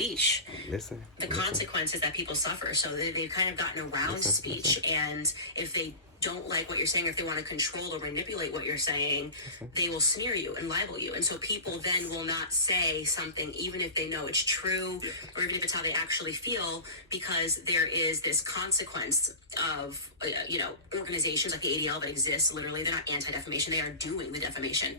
speech, the consequences that people suffer. So they've kind of gotten around speech, and if they don't like what you're saying, if they want to control or manipulate what you're saying, they will smear you and libel you. And so people then will not say something, even if they know it's true, or even if it's how they actually feel, because there is this consequence of, organizations like the ADL that exist. Literally, they're not anti-defamation. They are doing the defamation.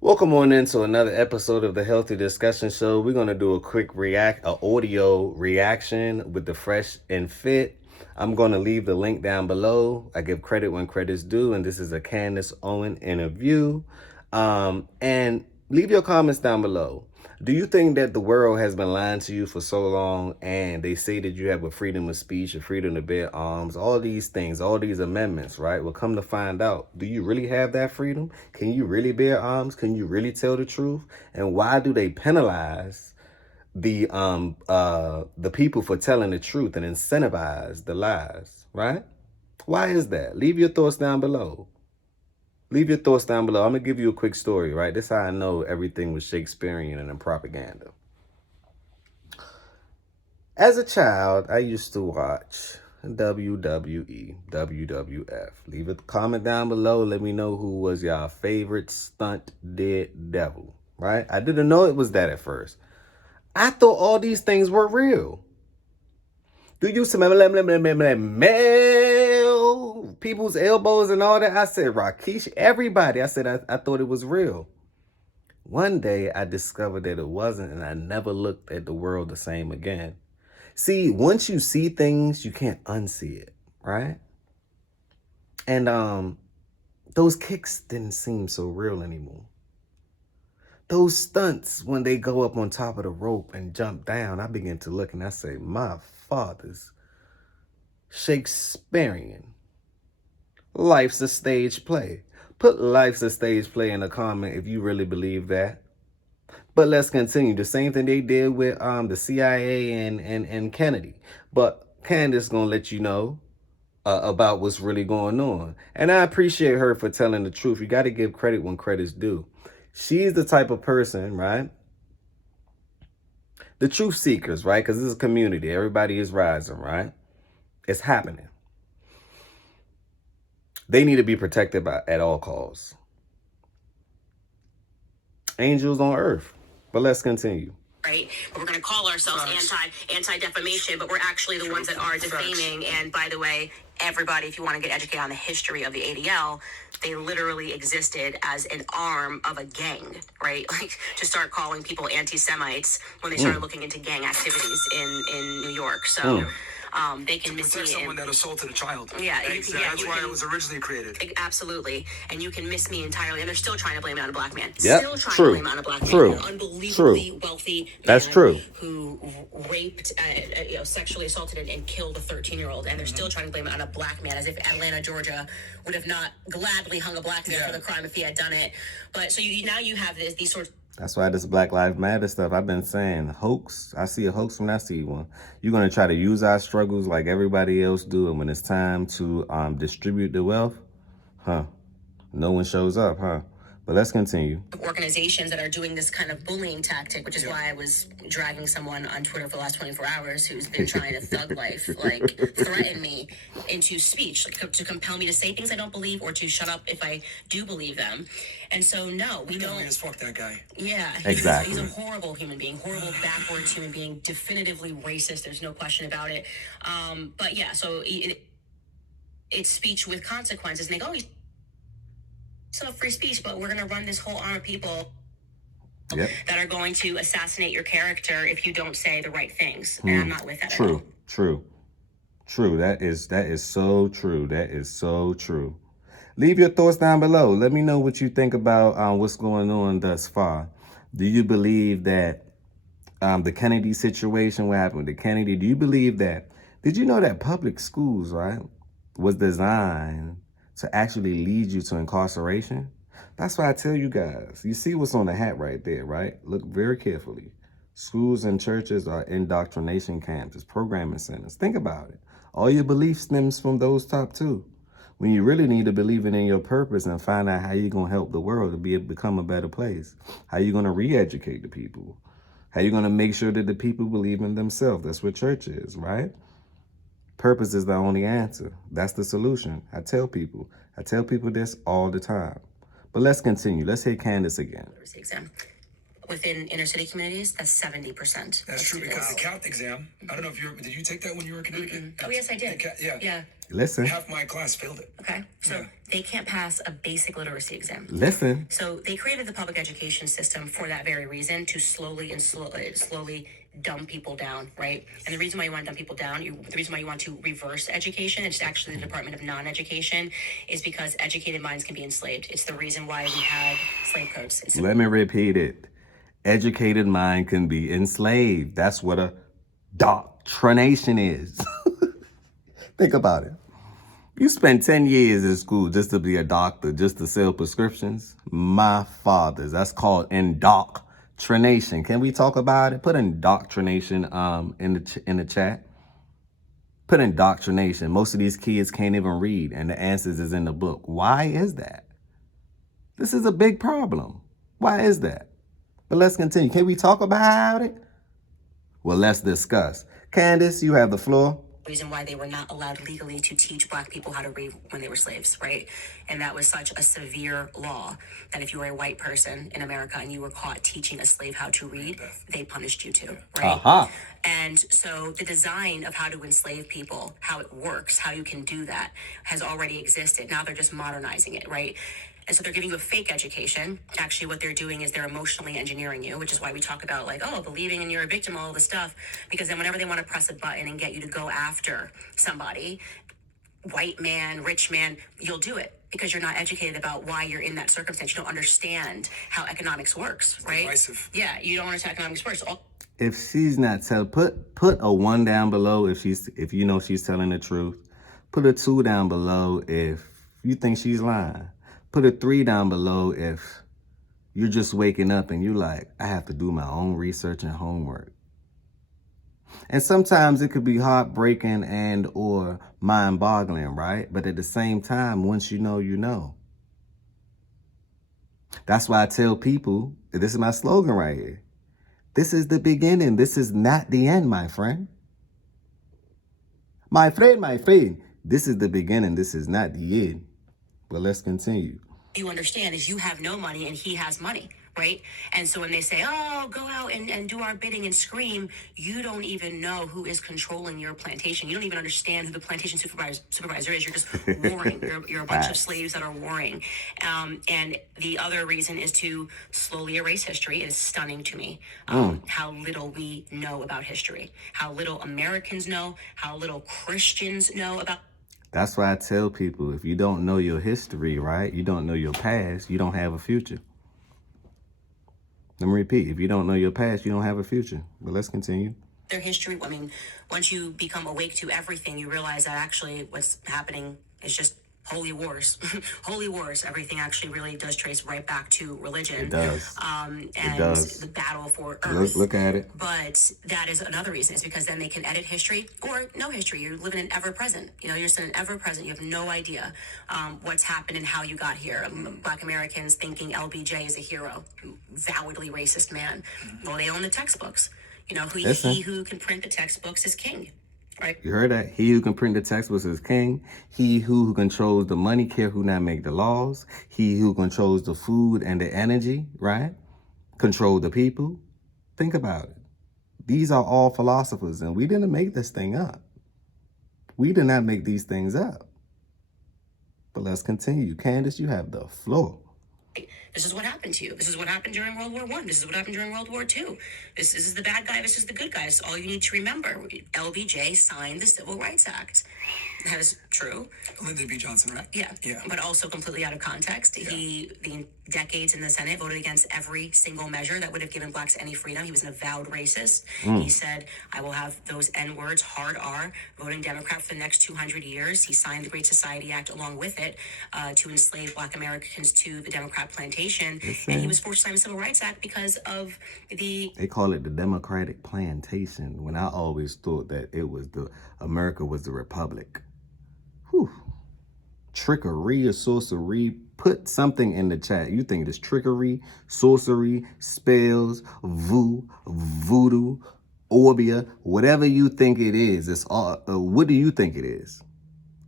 Welcome on into another episode of the Healthy Discussion Show. We're going to do a quick audio reaction with the Fresh and Fit. I'm going to leave the link down below. I give credit when credit's due, and this is a Candace Owens interview. And leave your comments down below. Do you think that the world has been lying to you for so long, and they say that you have a freedom of speech, a freedom to bear arms, all these things, all these amendments, right? Well, come to find out, do you really have that freedom? Can you really bear arms? Can you really tell the truth? And why do they penalize the people for telling the truth and incentivize the lies, right? Why is that? Leave your thoughts down below. Leave your thoughts down below. I'm going to give you a quick story, right? This is how I know everything was Shakespearean and in propaganda. As a child, I used to watch WWE, WWF. Leave a comment down below. Let me know who was your favorite stunt dead devil, right? I didn't know it was that at first. I thought all these things were real. Do you smell people's elbows and all that? I said, Rakesh, everybody. I said, I thought it was real. One day I discovered that it wasn't, and I never looked at the world the same again. See, once you see things, you can't unsee it, right? And those kicks didn't seem so real anymore. Those stunts, when they go up on top of the rope and jump down, I begin to look and I say, my father's Shakespearean. Life's a stage play. Put life's a stage play in the comment if you really believe that. But let's continue. The same thing they did with the CIA and Kennedy. But Candace gonna let you know about what's really going on. And I appreciate her for telling the truth. You got to give credit when credit's due. She's the type of person, right? The truth seekers, right? Because this is a community. Everybody is rising, right? It's happening. They need to be protected at all costs. Angels on earth. But let's continue. Right? But we're going to call ourselves anti-defamation, but we're actually the ones that are defaming. And by the way, everybody, if you want to get educated on the history of the ADL, they literally existed as an arm of a gang, right? Like, to start calling people anti-Semites when they started looking into gang activities in New York. So they can miss me. Someone that assaulted a child. Yeah, exactly. That's why it was originally created. Absolutely. And you can miss me entirely. And they're still trying to blame it on a black man. Yep. Still trying to blame it on a black man. An unbelievably wealthy man. That's true. Who raped, sexually assaulted and killed a 13-year-old. And they're still trying to blame it on a black man, as if Atlanta, Georgia would have not gladly hung a black man for the crime if he had done it. But so now you have these sorts. That's why this Black Lives Matter stuff, I've been saying, hoax. I see a hoax when I see one. You're going to try to use our struggles like everybody else do, and when it's time to distribute the wealth, no one shows up, But let's continue. Organizations that are doing this kind of bullying tactic, which is why I was dragging someone on Twitter for the last 24 hours who's been trying to thug life, threaten me into speech, to compel me to say things I don't believe or to shut up if I do believe them. And so, no, we don't. As fuck that guy. Yeah, exactly. He's a horrible human being, horrible, backwards human being, definitively racist. There's no question about it. But yeah, so it's speech with consequences. And they go, so free speech, but we're going to run this whole arm of people that are going to assassinate your character if you don't say the right things. And I'm not with that at all. True. That is so true. That is so true. Leave your thoughts down below. Let me know what you think about what's going on thus far. Do you believe that the Kennedy situation, what happened with the Kennedy, do you believe that, did you know that public schools, right, was designed to actually lead you to incarceration? That's why I tell you guys, you see what's on the hat right there, right? Look very carefully. Schools and churches are indoctrination camps, it's programming centers. Think about it. All your belief stems from those top two. When you really need to believe in your purpose and find out how you're going to help the world to become a better place. How you're going to re-educate the people. How you going to make sure that the people believe in themselves? That's what church is, right? Purpose is the only answer. That's the solution. I tell people this all the time. But let's continue. Let's hit Candace again. Literacy exam. Within inner city communities, that's 70%. That's true because the CAT exam, I don't know if did you take that when you were in Connecticut? Oh, yes, I did. Yeah. Listen. Half my class failed it. Okay. So they can't pass a basic literacy exam. Listen. So they created the public education system for that very reason, to slowly dumb people down, right? And the reason why you want to dumb people down, the reason why you want to reverse education, it's actually the Department of Non-Education, is because educated minds can be enslaved. It's the reason why we had slave codes. Let me repeat it. Educated mind can be enslaved. That's what a doctrination is. Think about it. You spent 10 years in school just to be a doctor, just to sell prescriptions. My fathers, that's called indoctrination. Can we talk about it? Put indoctrination in the chat. Put indoctrination. Most of these kids can't even read, and the answers is in the book. Why is that? This is a big problem. Why is that? But let's continue. Can we talk about it? Well, let's discuss. Candace, you have the floor. Reason why they were not allowed legally to teach black people how to read when they were slaves, right? And that was such a severe law that if you were a white person in America and you were caught teaching a slave how to read, they punished you too, right? And so the design of how to enslave people, how it works, how you can do that, has already existed. Now they're just modernizing it, right? And so they're giving you a fake education. Actually, what they're doing is they're emotionally engineering you, which is why we talk about believing in you're a victim, all this stuff. Because then whenever they want to press a button and get you to go after somebody, white man, rich man, you'll do it because you're not educated about why you're in that circumstance. You don't understand how economics works, right? Divisive. Yeah, you don't understand how economics works. If she's not put a 1 down below if you know she's telling the truth. Put a 2 down below if you think she's lying. Put a 3 down below if you're just waking up and you're like, I have to do my own research and homework. And sometimes it could be heartbreaking and or mind-boggling, right? But at the same time, once you know, you know. That's why I tell people, this is my slogan right here. This is the beginning. This is not the end, my friend. My friend, this is the beginning. This is not the end. But let's continue. You understand is you have no money and he has money, right? And so when they say, oh, go out and do our bidding and scream, you don't even know who is controlling your plantation. You don't even understand who the plantation supervisor is. You're just warring. You're a bunch of slaves that are warring. And the other reason is to slowly erase history. It is stunning to me how little we know about history, how little Americans know, how little Christians know about. That's why I tell people, if you don't know your history, right, you don't know your past, you don't have a future. Let me repeat, if you don't know your past, you don't have a future. But let's continue. Their history, I mean, once you become awake to everything, you realize that actually what's happening is just holy wars. Holy wars. Everything actually really does trace right back to religion. It does. And it does. The battle for earth. Look at it. But that is another reason, is because then they can edit history or no history. You're living in ever-present. You're just in an ever-present. You have no idea what's happened and how you got here. Black Americans thinking LBJ is a hero, vowedly racist man. Well, they own the textbooks. He who can print the textbooks is king. Right. You heard that? He who can print the textbooks is king. He who controls the money care who not make the laws. He who controls the food and the energy, right? Control the people. Think about it. These are all philosophers, and we didn't make this thing up. We did not make these things up. But let's continue. Candace, you have the floor. This is what happened to you. This is what happened during World War I. This is what happened during World War II. This is the bad guy. This is the good guy. It's all you need to remember. LBJ signed the Civil Rights Act. That is true. Lyndon B. Johnson, right? Yeah. But also completely out of context. Yeah. The decades in the Senate voted against every single measure that would have given blacks any freedom. He was an avowed racist. He said, I will have those N-words, hard R, voting Democrat for the next 200 years. He signed the Great Society Act along with it to enslave black Americans to the Democrat plantation. And he was forced to sign the Civil Rights Act because of They call it the Democratic plantation, when I always thought that it was America was the Republic. Whew. Trickery or sorcery. Put something in the chat. You think it's trickery, sorcery, spells, voodoo, orbia, whatever you think it is. It's all. What do you think it is?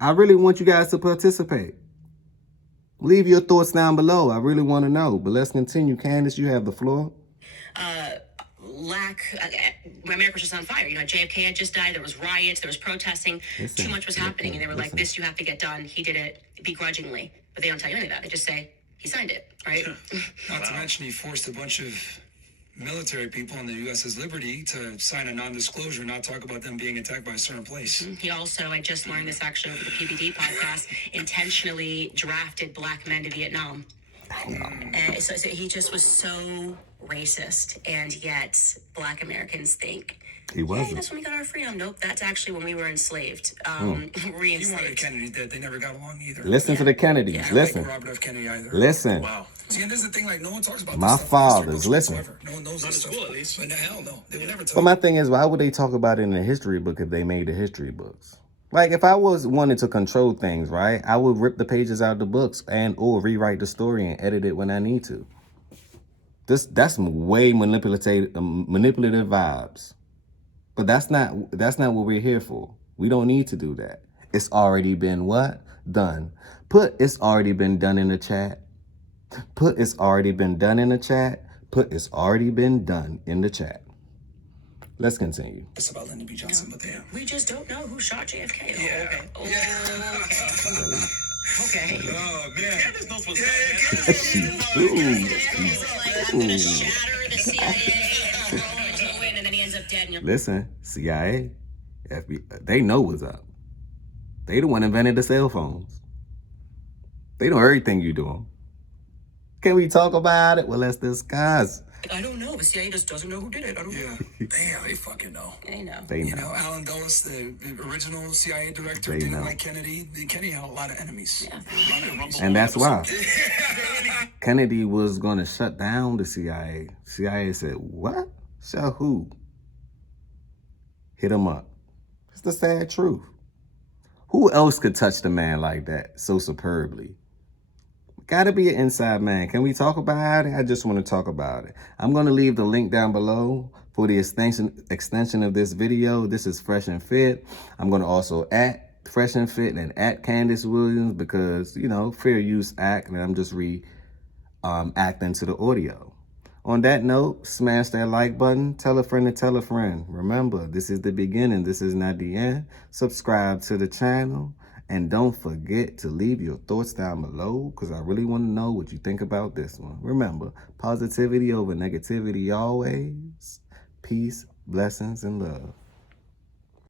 I really want you guys to participate. Leave your thoughts down below. I really want to know. But let's continue. Candace, you have the floor. America was just on fire. You know, JFK had just died. There was riots. There was protesting. Listen, Too much was happening, and they were like, listen. "This you have to get done." He did it begrudgingly, but they don't tell you any of that. They just say he signed it, right? Not to mention he forced a bunch of military people in the U.S.'s liberty to sign a non-disclosure, not talk about them being attacked by a certain place. He also, I just learned this actually over the PBD podcast, intentionally drafted black men to Vietnam. And so he just was so racist, and yet black Americans think He wasn't. Hey, that's when we got our freedom. Nope, that's actually when we were enslaved. He wanted Re-enslaved. Kennedy dead. They never got along either. Listen to the Kennedys. Yeah. Listen. Like Robert F. Kennedy either. Listen. Wow. See, and this is the thing, like, no one talks about My this stuff in fathers, history books listen. whatsoever. No one knows this stuff. At least. But the hell no. They would never talk. But my thing is, why would they talk about it in the history book if they made the history books? Like, if I was wanting to control things, right, I would rip the pages out of the books and or rewrite the story and edit it when I need to. That's way manipulative vibes. But that's not what we're here for. We don't need to do that. It's already been what? Done. Put it's already been done in the chat. Put it's already been done in the chat. Put it's already been done in the chat. Let's continue. It's about Lyndon B. Johnson, but damn. We just don't know who shot JFK. Yeah. Oh, okay. Oh, Yeah. okay. Oh, man. Candace knows what's up, man. He's like, I'm gonna shatter the CIA and throw him into the wind, and then he ends up dead. And you're Listen, CIA, FBI, they know what's up. They the one invented the cell phones. They know everything you doing. Can we talk about it? Well, let's discuss. I don't know. The CIA just doesn't know who did it. I don't know. Yeah. Damn, they fucking know. I know. They You know. know, Alan Dulles, the original CIA director, They didn't know. like Kennedy. Kennedy had a lot of enemies. And that's why Kennedy was going to shut down the CIA. CIA said, what? Shut who? Hit him up. It's the sad truth. Who else could touch the man like that so superbly? Gotta be an inside man. Can we talk about it? I just want to talk about it. I'm going to leave the link down below for the extension of this video. This is Fresh and Fit. I'm going to also add Fresh and Fit and at Candace Williams because, you know, fair use act, and I'm just acting to the audio. On that note, smash that like button. Tell a friend to tell a friend. Remember, this is the beginning. This is not the end. Subscribe to the channel. And don't forget to leave your thoughts down below because I really want to know what you think about this one. Remember, positivity over negativity always. Peace, blessings, and love.